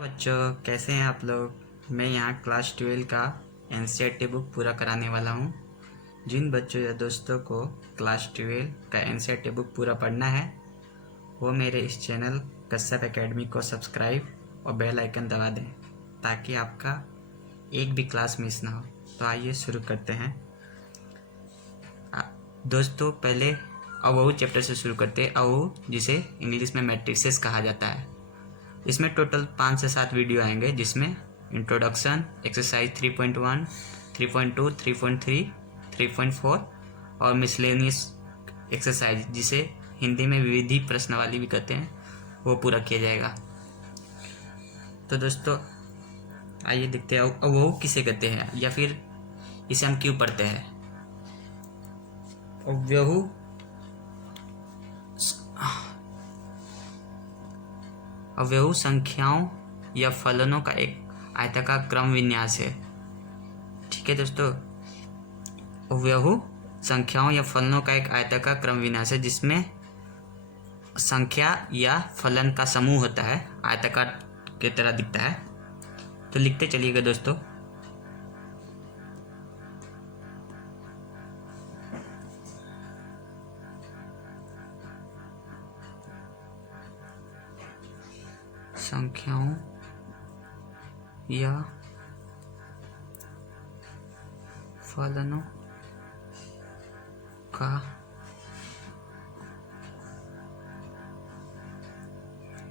बच्चों, कैसे हैं आप लोग। मैं यहाँ क्लास 12 का एनसीईआरटी बुक पूरा कराने वाला हूँ। जिन बच्चों या दोस्तों को क्लास 12 का एनसीईआरटी बुक पूरा पढ़ना है वो मेरे इस चैनल कश्यप एकेडमी को सब्सक्राइब और बेल आइकन दबा दें ताकि आपका एक भी क्लास मिस ना हो। तो आइए शुरू करते हैं। दोस्तों, पहले अवहू चैप्टर से शुरू करते हैं। अवहू, जिसे इंग्लिश में मैट्रिसेस कहा जाता है। इसमें टोटल 5 से 7 वीडियो आएंगे, जिसमें इंट्रोडक्शन, एक्सरसाइज 3.1, 3.2, 3.3, 3.4 और मिसलेनियस एक्सरसाइज, जिसे हिंदी में विविधि प्रश्नावली भी कहते हैं, वो पूरा किया जाएगा। तो दोस्तों आइए देखते हैं अवहू किसे कहते हैं या फिर इसे हम क्यों पढ़ते हैं। अवहू अवयव संख्याओं या फलनों का एक आयताकार क्रम विन्यास है। ठीक है दोस्तों, अवयव संख्याओं या फलनों का एक आयताकार क्रम विन्यास है जिसमें संख्या या फलन का समूह होता है, आयताकार की तरह दिखता है। तो लिखते चलिएगा दोस्तों। संख्याओं या फलनों का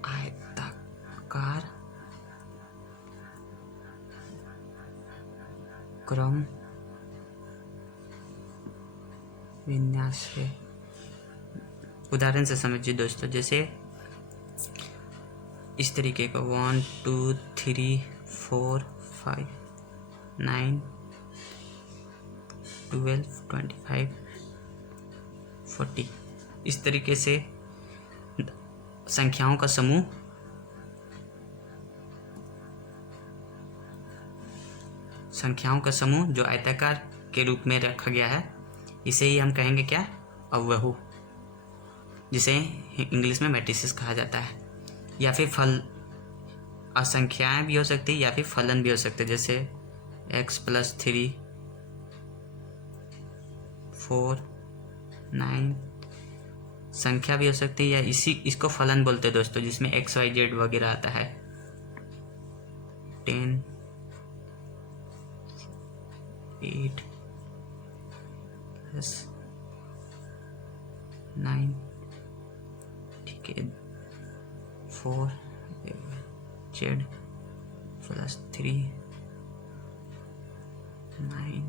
आयताकार क्रम विन्यास है। उदाहरण से समझिए दोस्तों, जैसे इस तरीके का 1 2 3 4 5 9 12 25 40, इस तरीके से संख्याओं का समूह जो आयताकार के रूप में रखा गया है, इसे ही हम कहेंगे क्या, अवयव, जिसे इंग्लिश में मैट्रिसेस कहा जाता है। या फिर संख्याएं भी हो सकती है या फिर फलन भी हो सकते हैं, जैसे x+3 4 9 संख्या भी हो सकती है, या इसको फलन बोलते हैं दोस्तों, जिसमें x y z वगैरह आता है। 10 8 + 9, ठीक है, 4 z + 3 9,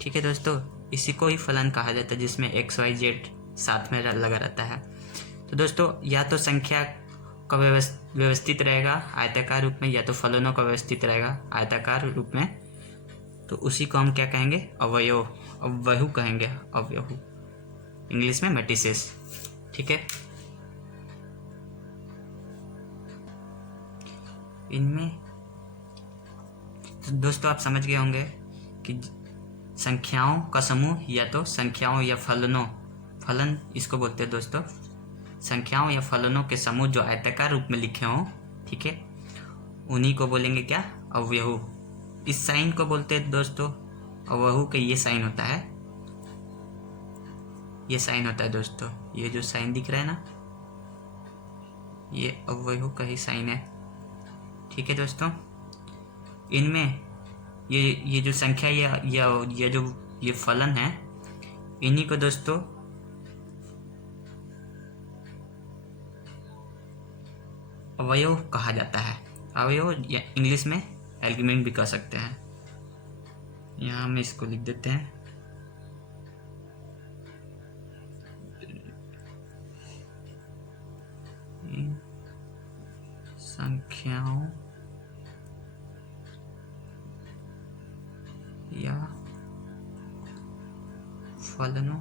ठीक है दोस्तों। इसी को ही फलन कहा जाता है, जिसमें x y z साथ में लगा रहता है। तो दोस्तों, या तो संख्या का व्यवस्थित रहेगा आयताकार रूप में, या तो फलनों का व्यवस्थित रहेगा आयताकार रूप में, तो उसी को हम क्या कहेंगे, अवयव कहेंगे। अवयव इंग्लिश में मैट्रिसेस। ठीक है, इनमें तो दोस्तों आप समझ गए होंगे कि संख्याओं का समूह या तो संख्याओं या फलन इसको बोलते हैं दोस्तों। संख्याओं या फलनों के समूह जो आयताकार रूप में लिखे हों, ठीक है, उन्हीं को बोलेंगे क्या, अवयव। इस साइन को बोलते हैं दोस्तों अवयव के, ये साइन होता है, ये साइन होता है दोस्तों, ये जो साइन दिख रहा है ना, ये अवयव का ही साइन है। ठीक है दोस्तों, इनमें ये जो संख्या या जो ये फलन है, इन्हीं को दोस्तों अवयव कहा जाता है। अवयव या इंग्लिश में आर्गुमेंट भी कह सकते हैं। यहाँ हम इसको लिख देते हैं, संख्याओं या फलनों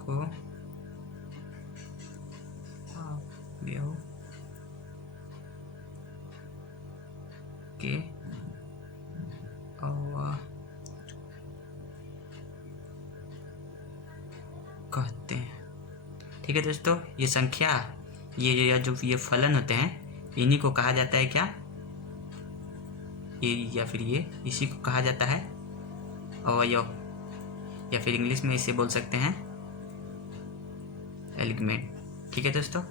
को अवयव के कहते हैं। ठीक है दोस्तों, ये संख्या, ये जो ये फलन होते हैं, इन्हीं को कहा जाता है क्या, ये या फिर ये, इसी को कहा जाता है अवयव, या फिर इंग्लिश में इसे बोल सकते हैं एलिमेंट। ठीक है दोस्तों,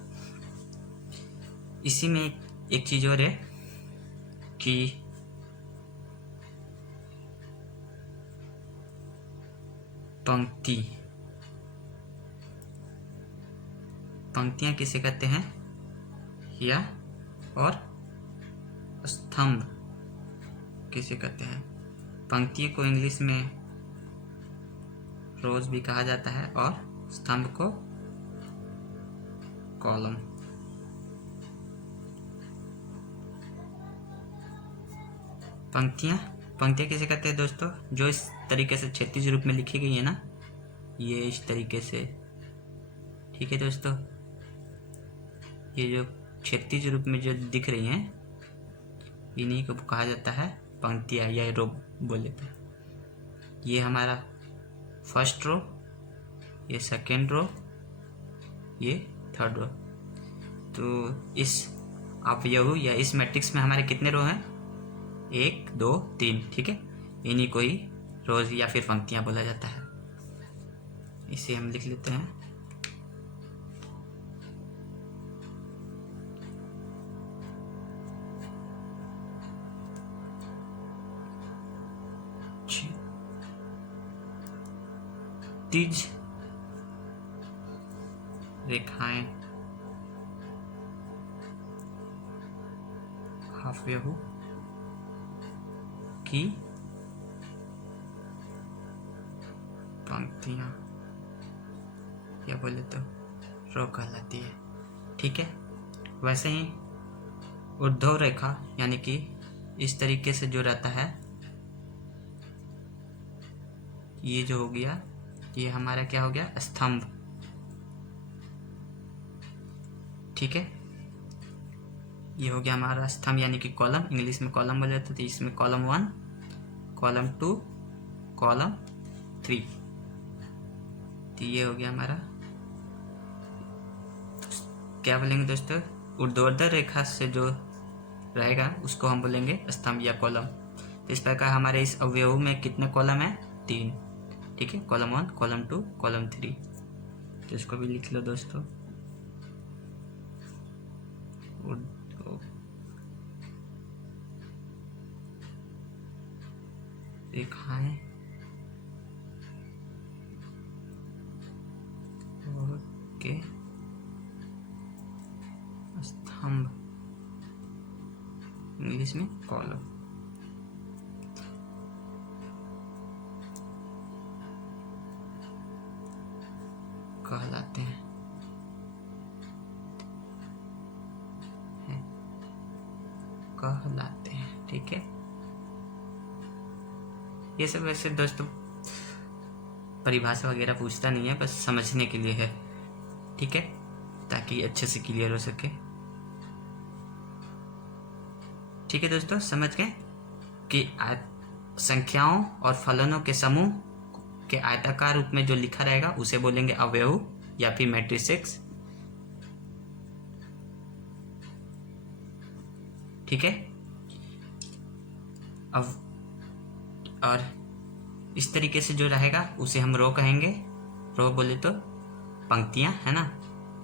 इसी में एक चीज़ और है कि पंक्तियां किसे कहते हैं, या और स्तंभ किसे कहते हैं। पंक्ति को इंग्लिश में रोज भी कहा जाता है और स्तंभ को कॉलम। पंक्तियां किसे कहते हैं दोस्तों, जो इस तरीके से क्षैतिज रूप में लिखी गई है ना, ये इस तरीके से। ठीक है दोस्तों, ये जो क्षैतिज रूप में जो दिख रही हैं, इन्हीं को कहा जाता है पंक्तियां या रो बोले तो। ये हमारा फर्स्ट रो, ये सेकेंड रो, ये थर्ड रो। तो इस अवयव या इस मैट्रिक्स में हमारे कितने रो हैं, 1 2 3। ठीक है, इन्हीं को ही रोज या फिर पंक्तियां बोला जाता है। इसे हम लिख लेते हैं। तीज रेखाएं अवयव की पंक्तियां या बोले तो रो कहलाती है। ठीक है, वैसे ही ऊर्ध्व रेखा यानी कि इस तरीके से जो रहता है, ये जो हो गया, ये हमारा क्या हो गया, स्तंभ। ठीक है, ये हो गया हमारा स्तंभ यानी कि कॉलम, इंग्लिश में कॉलम बोले जाते थे। इसमें कॉलम 1, कॉलम 2, कॉलम 3। तो ये हो गया हमारा, क्या बोलेंगे दोस्तों, ऊर्ध्वाधर रेखा से जो रहेगा उसको हम बोलेंगे स्तंभ या कॉलम। तो इस प्रकार हमारे इस अवयव में कितने कॉलम है, 3। ठीक है, कॉलम 1, कॉलम 2, कॉलम 3। तो इसको भी लिख लो दोस्तों, रेखाएं के स्तंभ, इंग्लिश में कॉलम। कहलाते हैं। ठीक है, ये सब वैसे दोस्तों परिभाषा वगैरह पूछता नहीं है, बस समझने के लिए है। ठीक है, ताकि अच्छे से क्लियर हो सके। ठीक है दोस्तों, समझ गए कि संख्याओं और फलनों के समूह के आयताकार रूप में जो लिखा रहेगा उसे बोलेंगे अवयव या फिर मैट्रिसेस। ठीक है, अब और इस तरीके से जो रहेगा उसे हम रो कहेंगे। रो बोले तो पंक्तियां, है ना।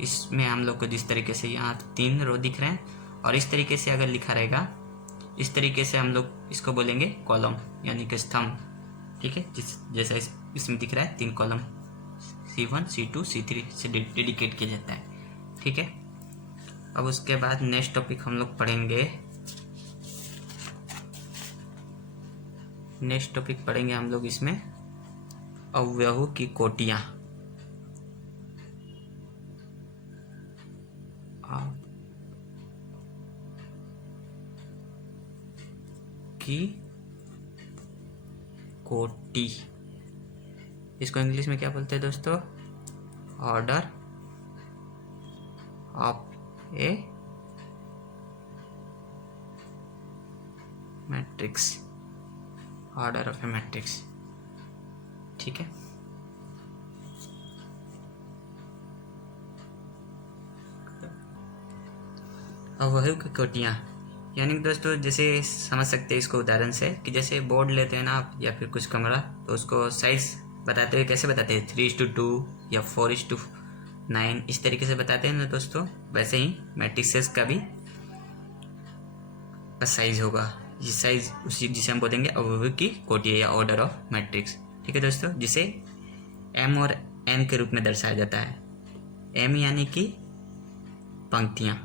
इसमें हम लोग को जिस तरीके से यहाँ 3 रो दिख रहे हैं, और इस तरीके से अगर लिखा रहेगा, इस तरीके से हम लोग इसको बोलेंगे कॉलम यानी कि स्तंभ। ठीक है, जैसा इसमें दिख रहा है 3 कॉलम, C1 C2 C3 से डेडिकेट किया जाता है। ठीक है, अब उसके बाद नेक्स्ट टॉपिक हम लोग पढ़ेंगे हम लोग इसमें अवयव की कोटियां। की कोटि, इसको इंग्लिश में क्या बोलते हैं दोस्तों, order of A matrix, order of A matrix. ठीक है, अवयव की कोटियाँ, यानी कि दोस्तों जैसे समझ सकते हैं इसको उदाहरण से कि जैसे बोर्ड लेते हैं ना आप या फिर कुछ कमरा, तो उसको साइज बताते हुए कैसे बताते हैं 3:2 या 4:9 इस तरीके से बताते हैं ना दोस्तों। वैसे ही मैट्रिसेस का भी साइज होगा, ये साइज उसी जिसे हम बोलेंगे अवयव की कोटि या ऑर्डर ऑफ मैट्रिक्स। ठीक है दोस्तों, जिसे एम और एन के रूप में दर्शाया जाता है। एम यानी कि पंक्तियाँ,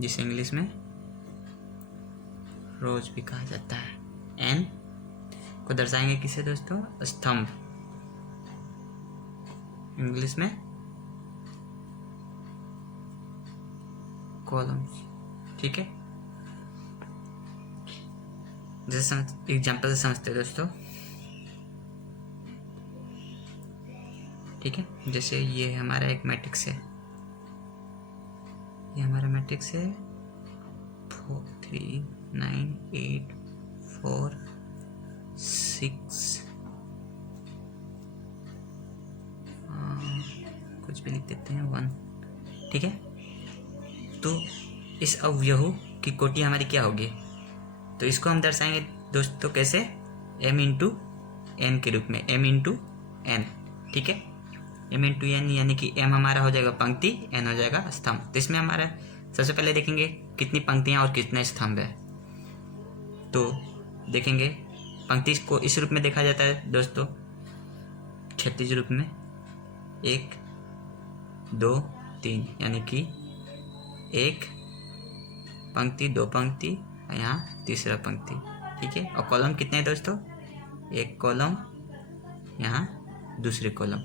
जिसे इंग्लिश में रोज भी कहा जाता है। एन को दर्शाएंगे किसे दोस्तों, स्तंभ, इंग्लिश में कॉलम्स। ठीक है, जैसे एग्जाम्पल से समझते हैं दोस्तों। ठीक है, जैसे ये हमारा एक मैट्रिक्स है, ये हमारा मैट्रिक्स है 4 3 9 8 4 6, कुछ भी लिख देते हैं 1। ठीक है, तो इस अवयव की कोटि हमारी क्या होगी, तो इसको हम दर्शाएंगे दोस्तों कैसे, m इंटू एन के रूप में, m इंटू एन। ठीक है, m इंटू एन यानी कि m हमारा हो जाएगा पंक्ति, n हो जाएगा स्तंभ। तो इसमें हमारा सबसे पहले देखेंगे कितनी पंक्तियां और कितने स्तंभ है। तो देखेंगे पंक्ति को इस रूप में देखा जाता है दोस्तों, क्षैतिज रूप में 1 2 3, यानी कि एक पंक्ति, दो पंक्ति, यहाँ तीसरा पंक्ति। ठीक है, और कॉलम कितने हैं दोस्तों, एक कॉलम, यहाँ दूसरे कॉलम।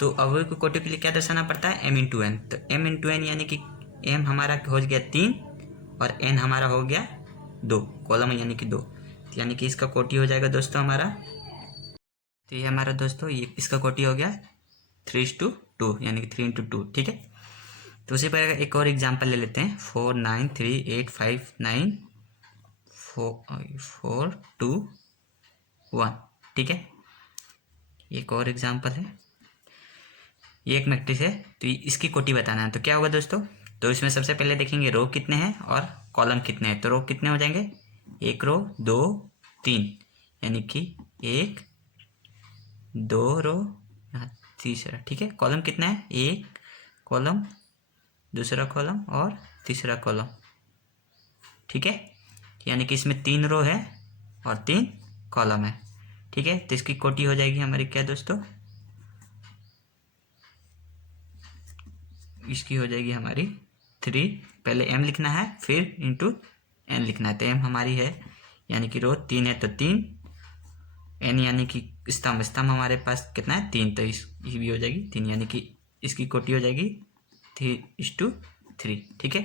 तो अवयव को कोटि के लिए क्या दर्शाना पड़ता है, m इंटू एन। तो m इंटू एन यानी कि m हमारा हो गया 3 और n हमारा हो गया 2, कॉलम यानी कि 2, यानी कि इसका कोटि हो जाएगा दोस्तों हमारा। तो ये हमारा दोस्तों ये इसका कोटि हो गया 3:2, यानी कि 3 इंटू 2। ठीक है, तो उसी पर एक और एग्जाम्पल ले लेते हैं 4 9 3 8 5 9 4 2 1। ठीक है, एक और एग्जाम्पल है, ये एक मैट्रिक्स है, तो इसकी कोटि बताना है। तो क्या होगा दोस्तों, तो इसमें सबसे पहले देखेंगे रो कितने हैं और कॉलम कितने हैं। तो रो कितने हो जाएंगे, एक रो 2 3, यानी कि 1 2 रो, यहाँ तीसरा। ठीक है, कॉलम कितना है, एक कॉलम, दूसरा कॉलम और तीसरा कॉलम। ठीक है, यानी कि इसमें 3 रो है और 3 कॉलम है। ठीक है, तो इसकी कोटि हो जाएगी हमारी क्या दोस्तों, इसकी हो जाएगी हमारी 3, पहले m लिखना है फिर इंटू n लिखना है। तो m हमारी है, यानी कि रो 3 है तो 3, n यानी कि स्तंभ, स्तंभ हमारे पास कितना है 3, तो ये भी हो जाएगी 3, यानी कि इसकी कोटि हो जाएगी 3:3। ठीक है,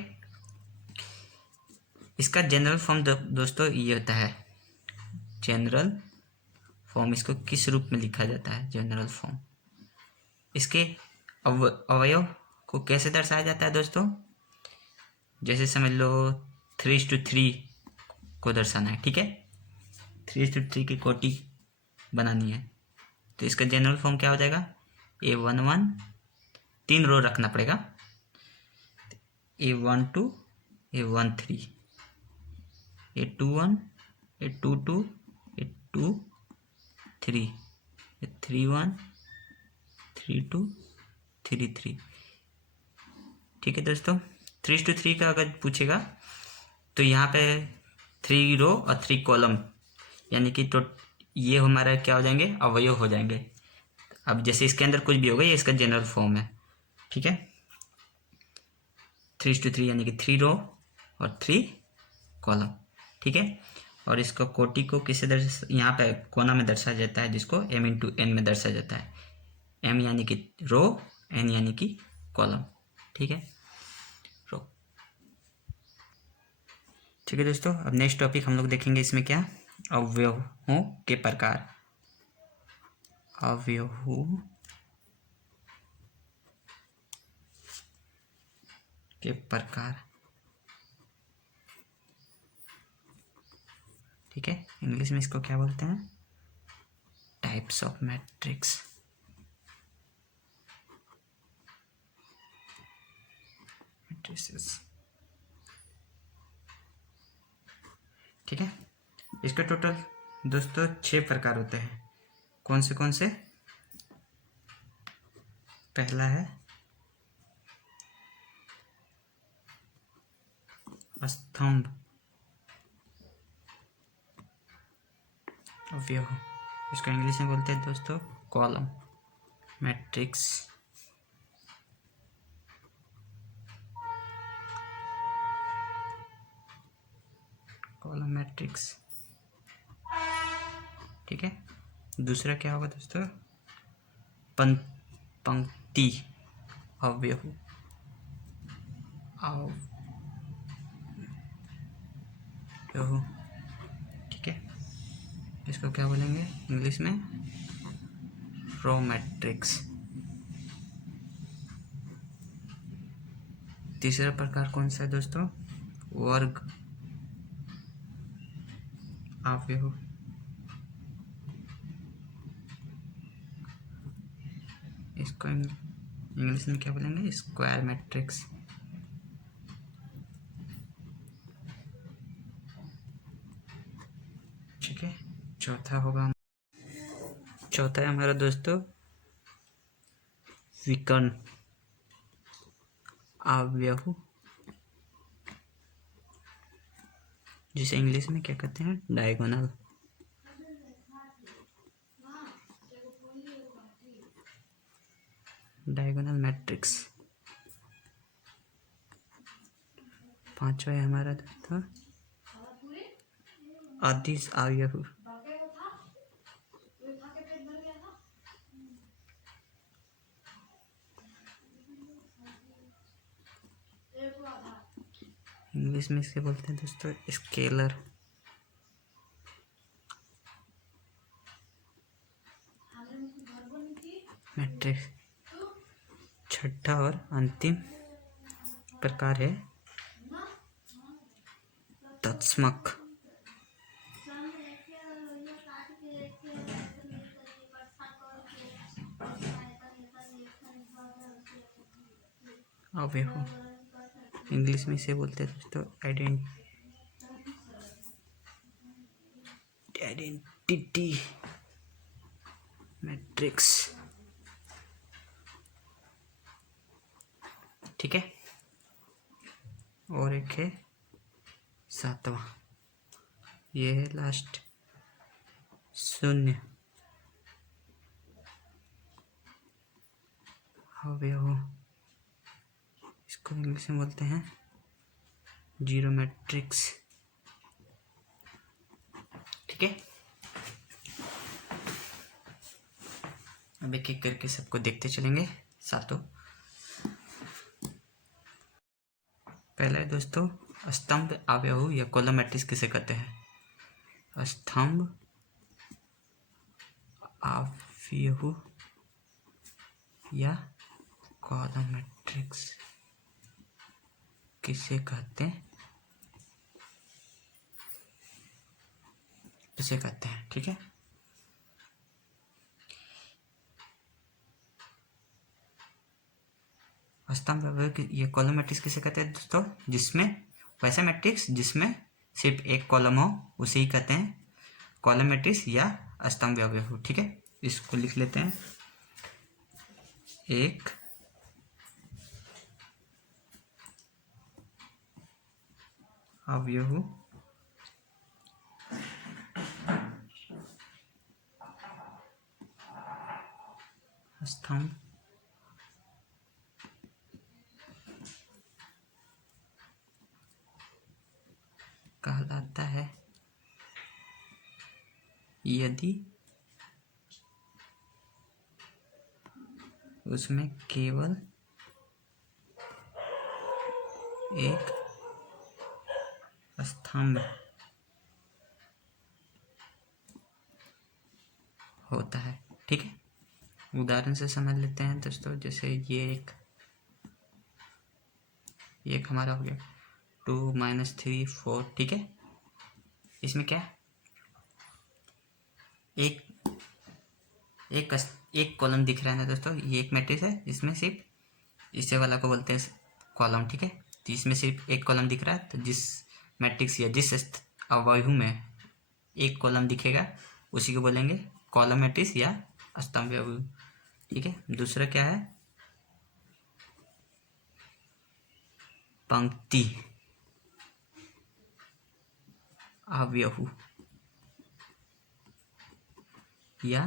इसका जनरल फॉर्म दोस्तों ये होता है, जनरल फॉर्म इसको किस रूप में लिखा जाता है, जनरल फॉर्म। इसके अवयव को कैसे दर्शाया जाता है दोस्तों, जैसे समझ लो 3:3 को दर्शाना है। ठीक है, 3:3 की कोटि बनानी है, तो इसका जनरल फॉर्म क्या हो जाएगा, A11, 3 रो रखना पड़ेगा, A12 A13 A21 A22 A23 A31 32 33। ठीक है दोस्तों, 3:3 का अगर पूछेगा तो यहाँ पे 3 रो और 3 कॉलम, यानी कि तो ये हमारा क्या हो जाएंगे, अवयव हो जाएंगे। अब जैसे इसके अंदर कुछ भी होगा, ये इसका जनरल फॉर्म है। ठीक है, 3:3 यानी कि 3 रो और 3 कॉलम। ठीक है, और इसका कोटि को किसे यहाँ पे कोना में दर्शाया जाता है, जिसको m इंटू एन में दर्शाया जाता है। m यानी कि रो, n यानी कि कॉलम। ठीक है, रो। ठीक है दोस्तों, अब नेक्स्ट टॉपिक हम लोग देखेंगे, इसमें क्या, अवयवों के प्रकार, अवयवों के प्रकार। ठीक है, इंग्लिश में इसको क्या बोलते हैं, टाइप्स ऑफ मैट्रिक्स। मैट्रिसेस। ठीक है, इसके टोटल दोस्तों 6 प्रकार होते हैं। कौन से? पहला है स्तंभ अवयव, इसको इंग्लिश में बोलते हैं दोस्तों कॉलम मैट्रिक्स। कॉलम मैट्रिक्स, ठीक है। दूसरा क्या होगा दोस्तों? पंक्ति अवयव, ठीक है, इसको क्या बोलेंगे इंग्लिश में? Row matrix. तीसरा प्रकार कौन सा है दोस्तों? वर्ग अवयव, इसको इंग्लिश में क्या बोलेंगे? Square matrix. ठीक है, चौथा है हमारा दोस्तों विकर्ण अवयव, जिसे इंग्लिश में क्या कहते हैं? डायगोनल। Diagonal matrix. पांचवा है हमारा दोस्तों अदिश अवयव, इंग्लिश में इसके बोलते हैं दोस्तों स्केलर। मैट्रिक्स। छठा और अंतिम प्रकार है तत्समक। अवयव, इंग्लिश में इसे बोलते हैं दोस्तों आइडेंटिटी मैट्रिक्स। ठीक है, और एक है सातवां, ये है लास्ट, शून्य अवयव, इसको इंग्लिश में बोलते हैं जीरो मैट्रिक्स। ठीक है, अब एक एक करके सबको देखते चलेंगे सातों। पहला है दोस्तों स्तंभ अवयव या कॉलम मैट्रिक्स किसे कहते हैं? स्तंभ अवयव या कॉलम मैट्रिक्स किसे कहते हैं? ठीक है, स्तंभ अवयव ये कॉलम मैट्रिक्स किसे कहते हैं दोस्तों? जिसमें वैसा मैट्रिक्स जिसमें सिर्फ एक कॉलम हो उसे ही कहते हैं कॉलम मैट्रिक्स या स्तंभ अवयव। ठीक है, इसको लिख लेते हैं। एक अवयव स्तंभ कहलाता है यदि उसमें केवल एक स्तंभ होता है। ठीक है, उदाहरण से समझ लेते हैं दोस्तों। जैसे ये एक हमारा हो गया 2 - 3 4। ठीक है, इसमें क्या एक कॉलम दिख रहा है ना दोस्तों, ये एक मैट्रिक्स है, इसमें सिर्फ इसे वाला को बोलते हैं कॉलम। ठीक है, तो इसमें सिर्फ एक कॉलम दिख रहा है, तो जिस मैट्रिक्स या जिस अवयव में एक कॉलम दिखेगा उसी को बोलेंगे कॉलम मैट्रिक्स या स्तंभ अवयव। ठीक है, दूसरा क्या है, पंक्ति अवयव या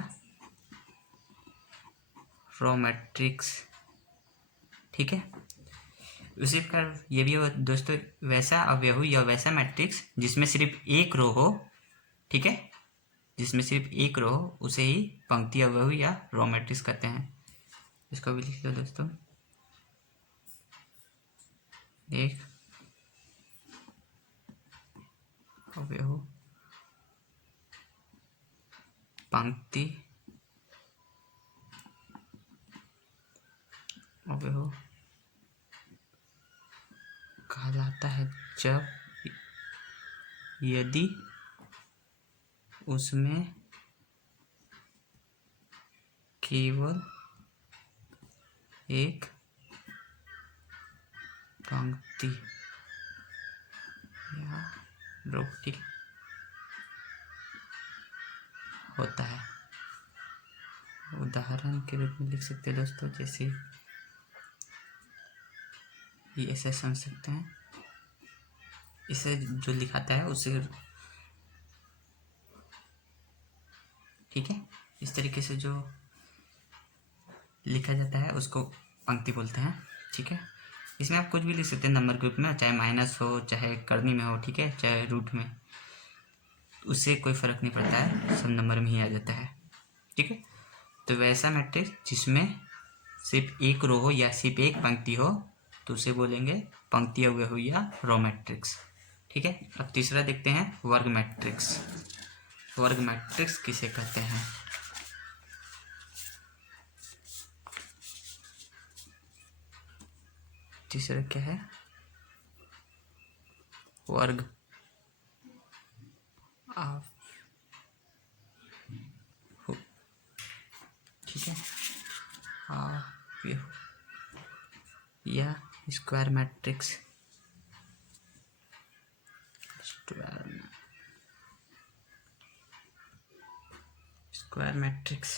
रो मैट्रिक्स। ठीक है, उसी प्रकार ये भी हो दोस्तों वैसा अवयव या वैसा मैट्रिक्स जिसमें सिर्फ एक रो हो। ठीक है, जिसमें सिर्फ एक रो हो उसे ही पंक्ति अवयव या रो मैट्रिक्स कहते हैं। इसको भी लिख लो दोस्तों, एक अवयव पंक्ति अवयव कहलाता है जब यदि उसमें केवल एक पंक्ति या रो ठीक होता है। उदाहरण के रूप में लिख सकते हैं दोस्तों, जैसे ये ऐसे समझ सकते हैं, इसे जो लिखाता है उसे ठीक है इस तरीके से जो लिखा जाता है उसको पंक्ति बोलते हैं। ठीक है, इसमें आप कुछ भी लिख सकते हैं नंबर ग्रुप में, चाहे माइनस हो चाहे करनी में हो, ठीक है, चाहे रूट में, उससे कोई फर्क नहीं पड़ता है, सब नंबर में ही आ जाता है। ठीक है, तो वैसा मैट्रिक्स जिसमें सिर्फ एक रो हो या सिर्फ एक पंक्ति हो तो उसे बोलेंगे पंक्ति अवयव या रो मैट्रिक्स। ठीक है, अब तीसरा देखते हैं वर्ग मैट्रिक्स। वर्ग मैट्रिक्स किसे कहते हैं? तीसरा क्या है? वर्ग ठीक है, या स्क्वायर मैट्रिक्स। स्क्वायर मैट्रिक्स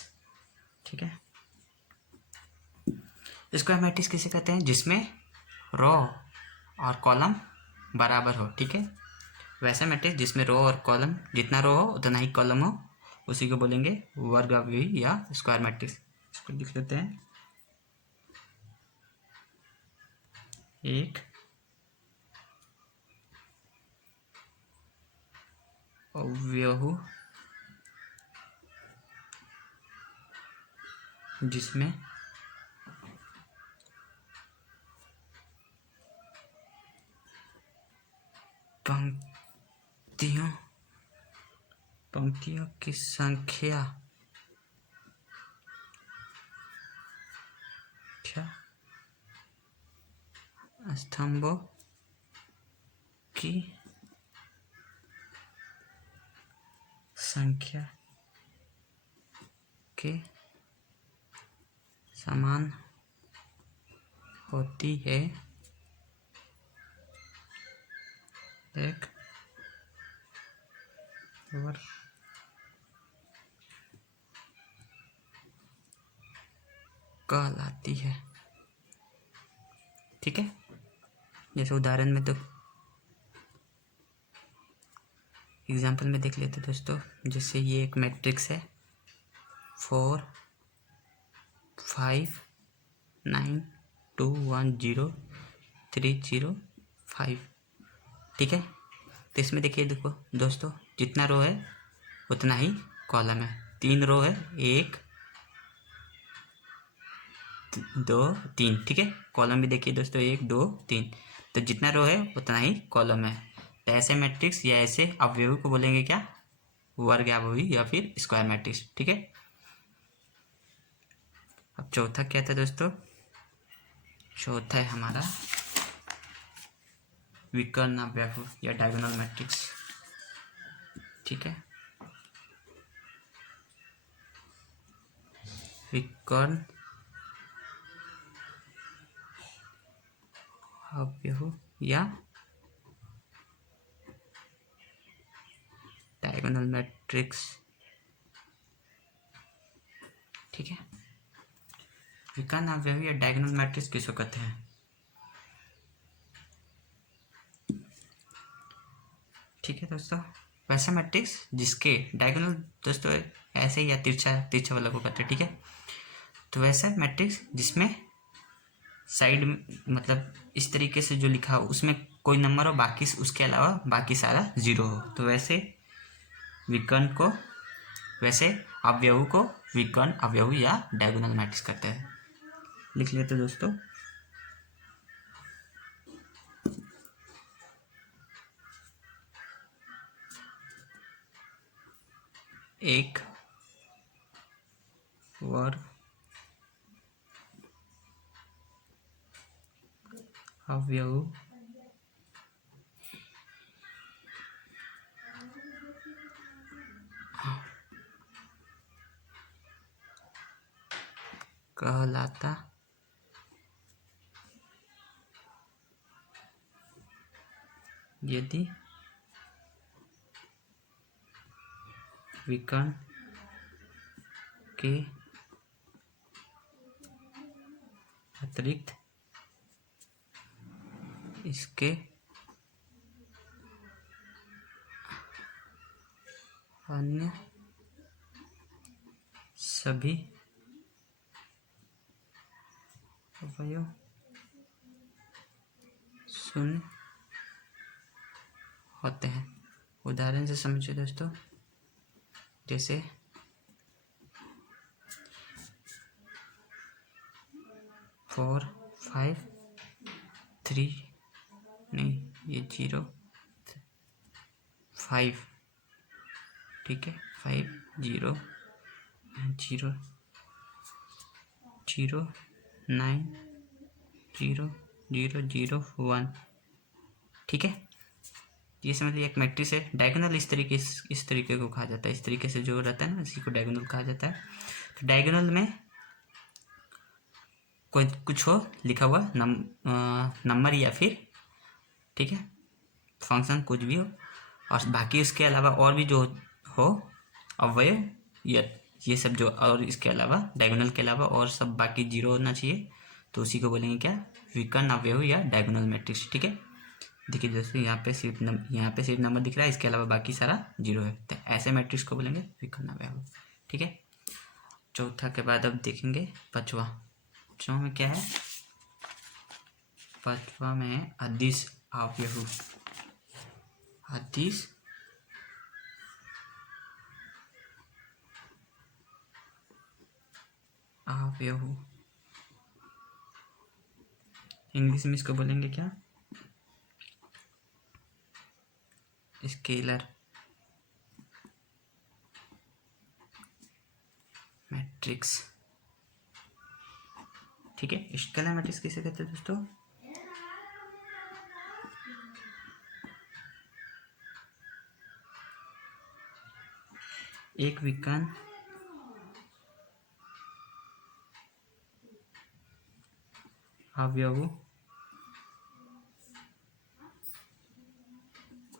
ठीक है, स्क्वायर मैट्रिक्स किसे कहते हैं? जिसमें रो और कॉलम बराबर हो। ठीक है, वैसा मैट्रिक्स जिसमें रो और कॉलम, जितना रो हो उतना ही कॉलम हो, उसी को बोलेंगे वर्ग अवयवी या स्क्वायर मैट्रिक्स। इसको लिख लेते हैं, एक अवयव जिसमें पंक्तियों की संख्या स्तंभों की संख्या के समान होती है, एक वर्ग कहलाती है। ठीक है, जैसे उदाहरण में तो एग्जाम्पल में देख लेते दोस्तों, जैसे ये एक मैट्रिक्स है 4 5 9 2 1 0 3 0 5। ठीक है, तो इसमें देखिए, देखो दोस्तों, जितना रो है उतना ही कॉलम है। 3 रो है, 1 2 3। ठीक है, कॉलम भी देखिए दोस्तों, 1 2 3, तो जितना रो है उतना ही कॉलम है। तो ऐसे मैट्रिक्स या ऐसे अवयवी को बोलेंगे क्या? वर्ग अवयवी या फिर स्क्वायर मैट्रिक्स। ठीक है, अब चौथा क्या था दोस्तों? चौथा है हमारा विकर्ण अवयव या डायगोनल मैट्रिक्स। ठीक है, विकर्ण अवयव या डायगोनल मैट्रिक्स। ठीक है, विकर्ण अवयव या डायगोनल मैट्रिक्स किसको कहते हैं? ठीक है दोस्तों, वैसा मैट्रिक्स जिसके डायगोनल दोस्तों ऐसे या तिरछा तिरछा वाला को कहते हैं। ठीक है, तो वैसा मैट्रिक्स जिसमें साइड मतलब इस तरीके से जो लिखा हो उसमें कोई नंबर हो, बाकी उसके अलावा बाकी सारा जीरो हो, तो वैसे विकर्ण को, वैसे अवयव को विकर्ण अवयव या डायगोनल मैट्रिक्स कहते हैं। लिख लेते दोस्तों। एक वर्ग अवयव कहलाता यदि विकर्ण के अतिरिक्त इसके अन्य सभी अवयव शून्य होते हैं। उदाहरण से समझिए दोस्तों, जैसे 4 5 3 नहीं, ये 0 5, ठीक है, 5 0 0 0 9 0 0 0 1। ठीक है, ये समझ लिया एक मैट्रिक्स है। डायगोनल इस तरीके को कहा जाता है, इस तरीके से जो रहता है ना, इसी को डायगोनल कहा जाता है। तो डायगोनल में कोई कुछ हो लिखा हुआ नंबर या फिर, ठीक है, फंक्शन कुछ भी हो, और बाकी इसके अलावा और भी जो हो अवयव या ये सब जो, और इसके अलावा डायगोनल के अलावा और सब बाकी जीरो होना चाहिए, तो उसी को बोलेंगे क्या? विकर्ण अवयव या डायगोनल मैट्रिक्स। ठीक है, देखिए दोस्तों यहाँ पे सिर्फ नंबर दिख रहा है, इसके अलावा बाकी सारा जीरो है, तो ऐसे मैट्रिक्स को बोलेंगे विकर्ण अवयव। ठीक है, चौथा के बाद अब देखेंगे पांचवा में क्या है? पांचवा में अदिश अवयव। अदिश अवयव, इंग्लिश में इसको बोलेंगे क्या? Scalar matrix. ठीक है, स्केलर मैट्रिक्स किसे कहते हैं दोस्तों? एक विकर्ण अवयव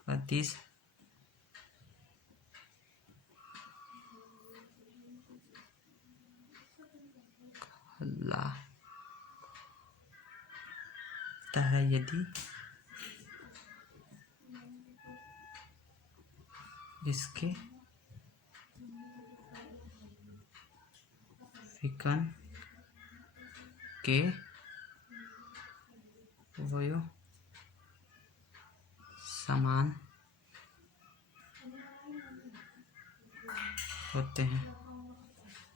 अदिश कहलाता है यदि इसके विकर्ण के अवयव समान होते हैं।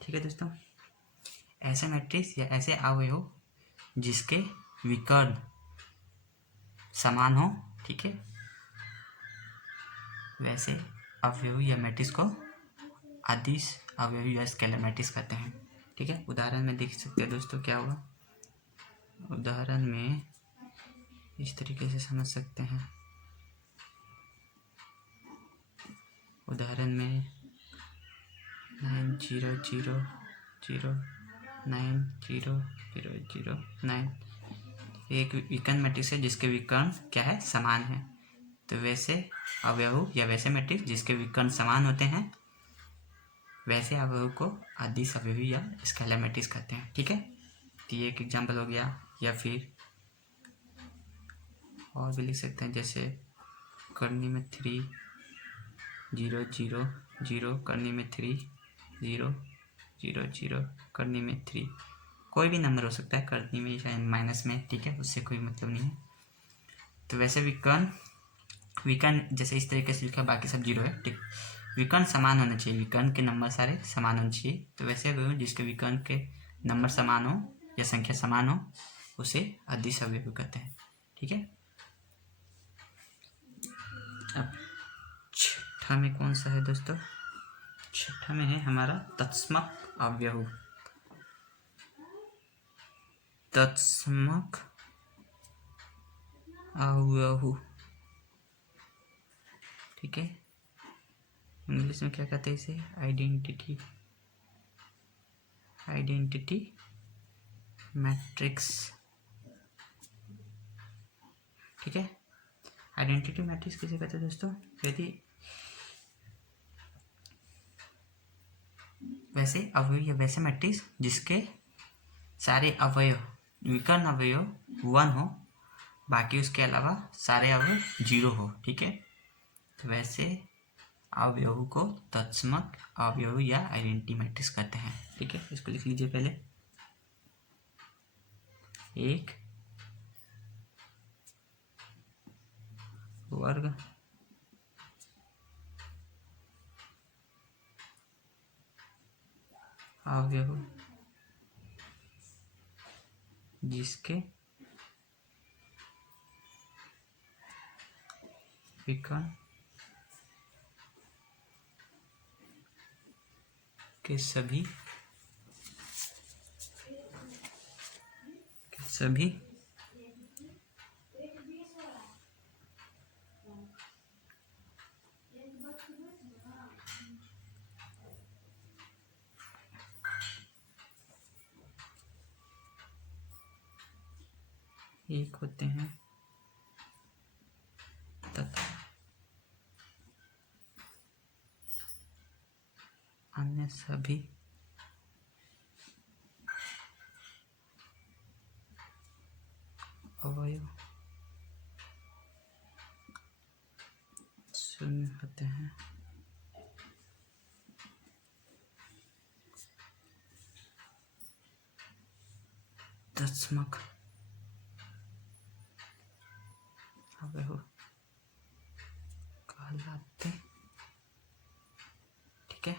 ठीक है दोस्तों, ऐसे मैट्रिक्स या ऐसे अवयव जिसके विकर्ण समान हो, ठीक है, वैसे अवयव या मैट्रिक्स को अदिश अवयव या स्केलर मैट्रिक्स कहते हैं। ठीक है, उदाहरण में देख सकते हैं दोस्तों क्या होगा। उदाहरण में इस तरीके से समझ सकते हैं। उदाहरण में 9 0 0 0 9 0 0 0 9 एक विकर्ण मैट्रिक्स है जिसके विकर्ण क्या है, समान है। तो वैसे अवयव या वैसे मैट्रिक्स जिसके विकर्ण समान होते हैं, वैसे अवयव को अदिश अवयवी या स्केलर मैट्रिक्स कहते हैं। ठीक है, तो ये एक एग्जाम्पल हो गया। या फिर और भी लिख सकते हैं, जैसे करनी में 3 0 0 0, करनी में 3 0 0 0, करनी में 3, कोई भी नंबर हो सकता है, करनी में या माइनस में। ठीक है, उससे कोई मतलब नहीं है। तो वैसे विकर्ण जैसे इस तरीके से लिखा, बाकी सब 0 है। ठीक, विकर्ण समान होने चाहिए, विकर्ण के नंबर सारे समान होने चाहिए। तो वैसे जिसके विकर्ण के नंबर समान हो या संख्या समान हो, उसे अदिश अवयव कहते हैं। ठीक है, अब छठा में कौन सा है दोस्तों? छठा में है हमारा तत्समक अवयव। तत्समक अवयव, ठीक है, इंग्लिश में क्या कहते हैं इसे? Identity matrix. ठीक है, आइडेंटिटी मैट्रिक्स किसे कहते हैं दोस्तों? यदि वैसे अवयव या वैसे मैट्रिक्स जिसके सारे अवयव विकर्ण अवयव 1 हो, बाकी उसके अलावा सारे अवयव 0 हो। ठीक है, तो वैसे अवयव को तत्समक अवयव या आइडेंटिटी मैट्रिक्स कहते हैं। ठीक है, इसको लिख लीजिए पहले। एक वर्ग अवयव जिसके विकर्ण के सभी एक होते हैं तथा अन्य सभी अवयव शून्य होते हैं। तत्समक अवयव कहलाते। ठीक है,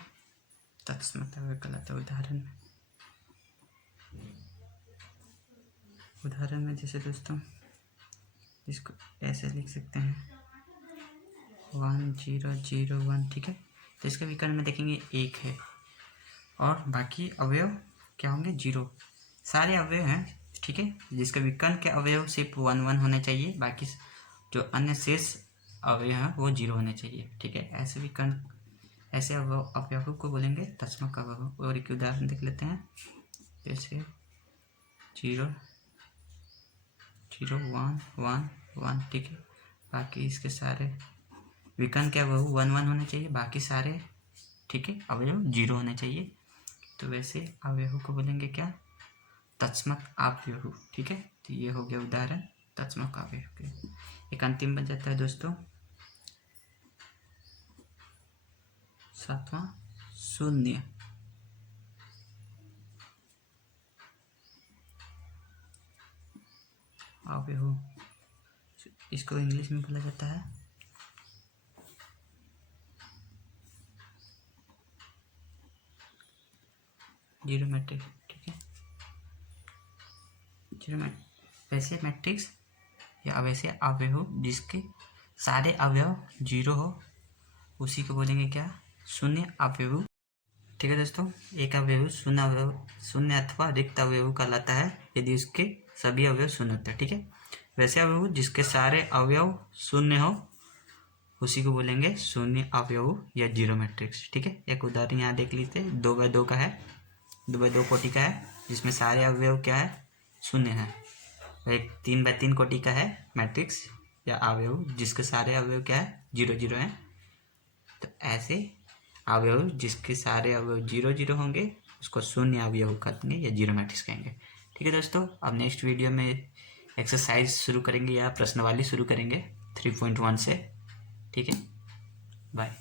तत्समक अवयव कहलाते। उदाहरण में जैसे दोस्तों इसको ऐसे लिख सकते हैं 1 0 0 1। ठीक है, तो इसके विकर्ण में देखेंगे 1 है और बाकी अवयव क्या होंगे? 0। सारे अवयव हैं। ठीक है, जिसके विकर्ण के अवयव सिर्फ 1 1 होने चाहिए, बाकी जो अन्य शेष अवयव हैं वो 0 होने चाहिए। ठीक है, ऐसे विकर्ण ऐसे अवयव को बोलेंगे तत्समक अवयव। और एक उदाहरण देख लेते हैं, जैसे 0 0 1 1 1। ठीक है, बाकी इसके सारे विकर्ण के अवयव 1 1 होने चाहिए, बाकी सारे ठीक है अवयव 0 होने चाहिए। तो वैसे अवयव को बोलेंगे क्या? तत्समक अवयव। ठीक है, तो ये हो गया उदाहरण तत्समक अवयव के। एक अंतिम बन जाता है दोस्तों 7वां शून्य अवयव। इसको इंग्लिश में बोला जाता है जीरो मैट्रिक्स। ठीक है, वैसे मैट्रिक्स या वैसे अवयव जिसके सारे अवयव 0 हो, उसी को बोलेंगे क्या? शून्य अवयव। ठीक है दोस्तों, एक अवयव शून्य अथवा रिक्त अवयव कहलाता है यदि उसके सभी अवयव शून्य होते हैं। ठीक है, वैसे अवयव जिसके सारे अवयव शून्य हो, उसी को बोलेंगे शून्य अवयव या जीरो मैट्रिक्स। ठीक है, एक उदाहरण यहाँ देख लीजिए, 2x2 का है, 2x2 कोटि का है, जिसमें सारे अवयव क्या है? शून्य है। एक 3x3 कोटि का है मैट्रिक्स या अवयव जिसके सारे अवयव क्या है 0 0 हैं। तो ऐसे अवयव जिसके सारे अवयव 0 0 होंगे उसको शून्य अवयव कहेंगे या जीरो मैट्रिक्स कहेंगे। ठीक है दोस्तों, अब नेक्स्ट वीडियो में एक्सरसाइज शुरू करेंगे या प्रश्नवाली शुरू करेंगे 3.1 से। ठीक है, बाय।